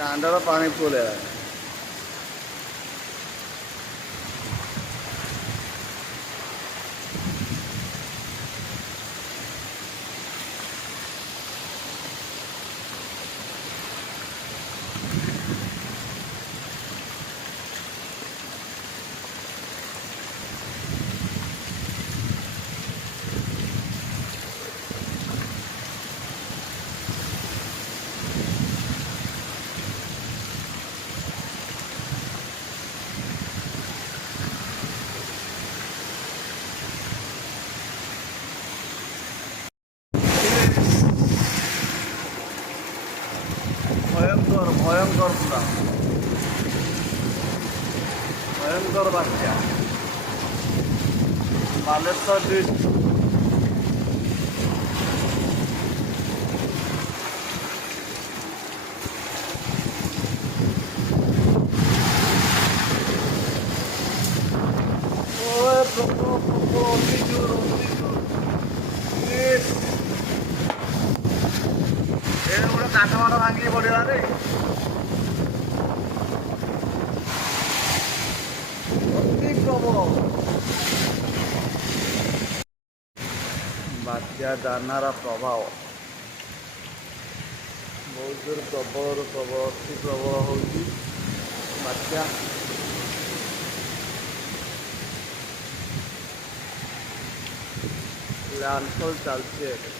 ଦାଣ୍ଡର ପାଣି ଫୁଲ୍ ହେଲାଣି। ଭୟଙ୍କର ଭୟଙ୍କର ପୁରା ଭୟଙ୍କର ବାତ୍ୟା ବାଲେଶ୍ୱର ଡିଷ୍ଟ୍ରିକ୍ଟ। ଗୋଟେ କାଠ ମାଠ ଭାଙ୍ଗିକି ପଡ଼ିଲାରେ ଅତି ପ୍ରବଳ ବାତ୍ୟା ଦାନାର ପ୍ରଭାବ ବହୁତ ଜୋର ପ୍ରବଳରୁ ପ୍ରବଳ ଅତି ପ୍ରବଳ ହେଉଛି ବାତ୍ୟା। ଲ୍ୟାଣ୍ଡଫଲ୍ ଚାଲିଛି ଏବେ।